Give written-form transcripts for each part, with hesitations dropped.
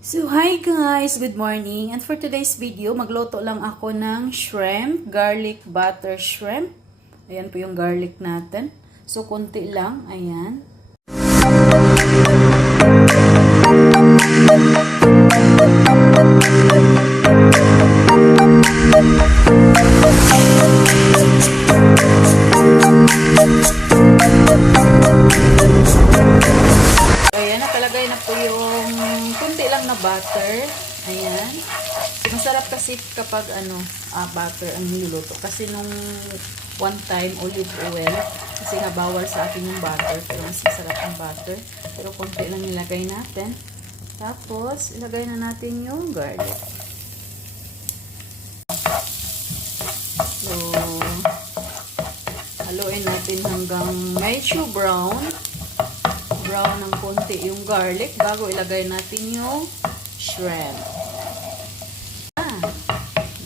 So, hi guys! Good morning! And for today's video, magluto lang ako ng shrimp, garlic butter shrimp. Ayan po yung garlic natin. So, konti lang. Ayan. Ayan, nakalagay na po yung kunti lang na butter. Ayan. Masarap kasi kapag butter ang niluluto. Kasi nung one time, olive oil. Kasi nga bawal sa akin yung butter. Pero mas masarap ang butter. Pero kunti lang nilagay natin. Tapos, ilagay na natin yung garlic. So, haluin natin hanggang medyo brown. Brown ng konti yung garlic bago ilagay natin yung shrimp.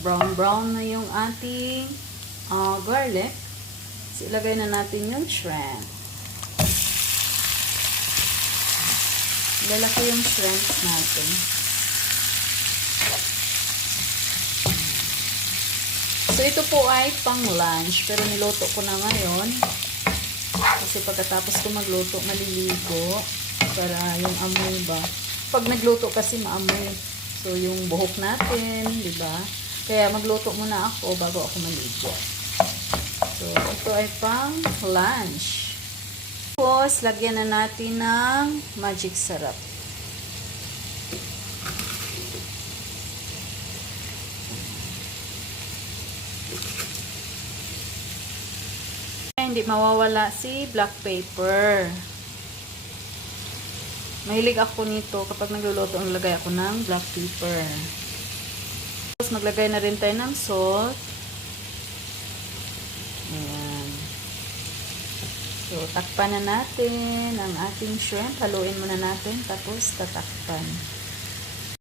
Brown na yung ating garlic. So, ilagay na natin yung shrimp. Lalaki yung shrimp natin. So, ito po ay pang lunch. Pero niluto ko na ngayon. Kasi pagkatapos ko magluto, maliligo. Para yung amoy ba. Pag nagluto kasi maamoy. So, yung buhok natin, di ba? Kaya magluto muna ako bago ako maligo. So, ito ay pang lunch. Tapos, lagyan na natin ng magic syrup. Hindi mawawala si black pepper. Mahilig ako nito kapag nagluluto, ang lagay ako ng black pepper. Tapos maglagay na rin tayo ng salt. Ayan. So, takpan na natin ang ating shrimp. Haluin muna natin, tapos tatakpan.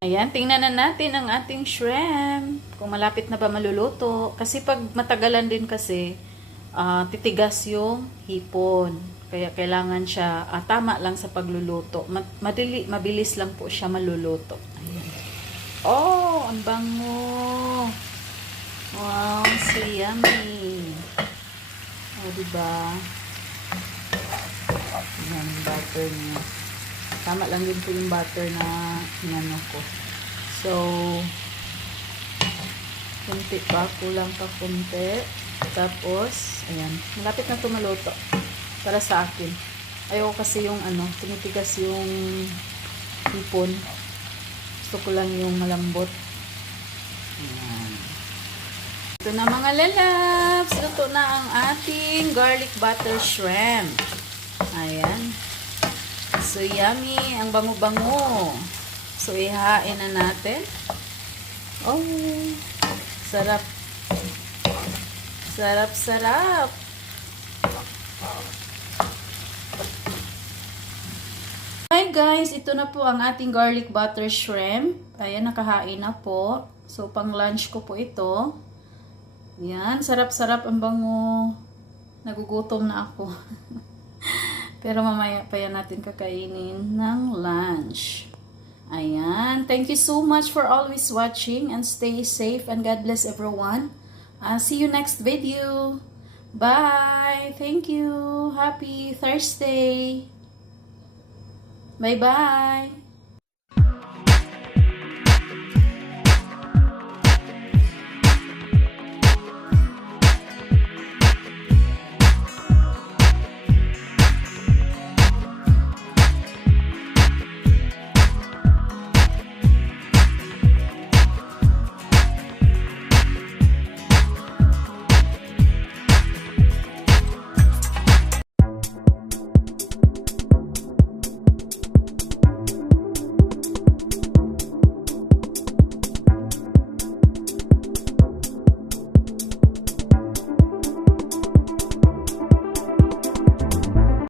Ayan, tingnan na natin ang ating shrimp. Kung malapit na ba maluluto. Kasi pag matagalan din kasi, titigas yung hipon. Kaya kailangan siya, tama lang sa pagluluto. Mabilis lang po siya maluluto. Ayan. Oh, ang bango. Wow, so yummy. O, diba? Ayan, butter niya. Tama lang din po yung butter na inano ko. So, kunti pa. Kulang pa kunti. Tapos, ayan. Malapit na ito maluto. Para sa akin. Ayoko kasi yung tinitigas yung hipon. Gusto ko lang yung malambot. Ayan. Ito na mga lalabs. Luto na ang ating garlic butter shrimp. Ayan. So, yummy. Ang bango-bango. So, ihain na natin. Oh, sarap. Sarap-sarap. Hi guys, ito na po ang ating garlic butter shrimp. Ayan, nakahain na po. So, pang lunch ko po ito. Yan, sarap-sarap ang bango. Nagugutom na ako. Pero mamaya pa yan natin kakainin ng lunch. Ayan, thank you so much for always watching and stay safe and God bless everyone. I'll see you next video. Bye. Thank you. Happy Thursday. Bye-bye.